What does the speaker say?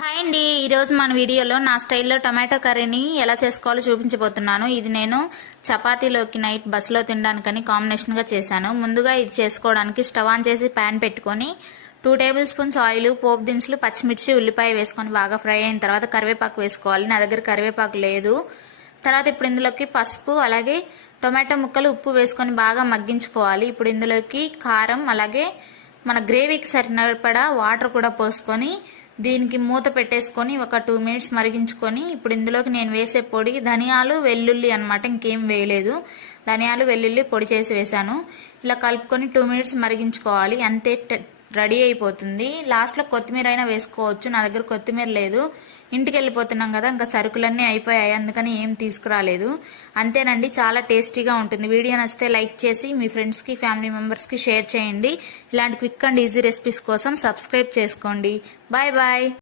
Hi అండి, ఈరోజు మన వీడియోలో నా స్టైల్లో టొమాటో కర్రీని ఎలా చేసుకోవాలో చూపించబోతున్నాను. ఇది నేను చపాతీలోకి నైట్ బస్సులో తినడానికని కాంబినేషన్గా చేశాను. ముందుగా ఇది చేసుకోవడానికి స్టవ్ ఆన్ చేసి ప్యాన్ పెట్టుకొని 2 టేబుల్ స్పూన్స్ ఆయిల్, పోపు దినుసులు, పచ్చిమిర్చి, ఉల్లిపాయ వేసుకొని బాగా ఫ్రై అయిన తర్వాత కరివేపాకు వేసుకోవాలి. నా దగ్గర కరివేపాకు లేదు. తర్వాత ఇప్పుడు ఇందులోకి పసుపు, అలాగే టొమాటో ముక్కలు, ఉప్పు వేసుకొని బాగా మగ్గించుకోవాలి. ఇప్పుడు ఇందులోకి కారం, అలాగే మన గ్రేవీకి సరిపడా వాటర్ కూడా పోసుకొని దీనికి మూత పెట్టేసుకొని ఒక 2 మినిట్స్ మరిగించుకొని ఇప్పుడు ఇందులోకి నేను వేసే పొడి ధనియాలు, వెల్లుల్లి అనమాట. ఇంకేం వేయలేదు. ధనియాలు, వెల్లుల్లి పొడి చేసి వేసాను. ఇలా కలుపుకొని 2 మినిట్స్ మరిగించుకోవాలి. అంతే, రెడీ అయిపోతుంది. లాస్ట్లో కొత్తిమీర అయినా వేసుకోవచ్చు. నా దగ్గర కొత్తిమీర లేదు. ఇంటికి వెళ్ళిపోతున్నాం కదా, ఇంకా సరుకులన్నీ అయిపోయాయి, అందుకని ఏం తీసుకురాలేదు. అంతేనండి, చాలా టేస్టీగా ఉంటుంది. వీడియో నచ్చితే లైక్ చేసి మీ ఫ్రెండ్స్కి, ఫ్యామిలీ మెంబర్స్కి షేర్ చేయండి. ఇలాంటి క్విక్ అండ్ ఈజీ రెసిపీస్ కోసం సబ్స్క్రైబ్ చేసుకోండి. Bye bye.